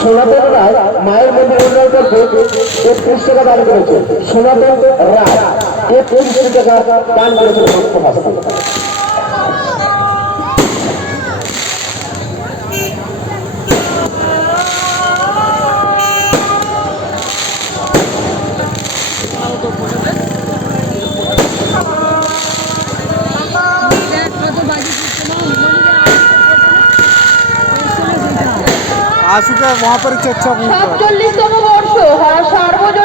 সনাতন রায় মায়ের মন্দির উন্নয়ন করতে 31 টাকা দান করেছে। সনাতন রায় 31 টাকা দান করেছে ভক্ত হাসতে। आंसू का वहाँ पर चर्चा 47তম বর্ষ সার্বজনীন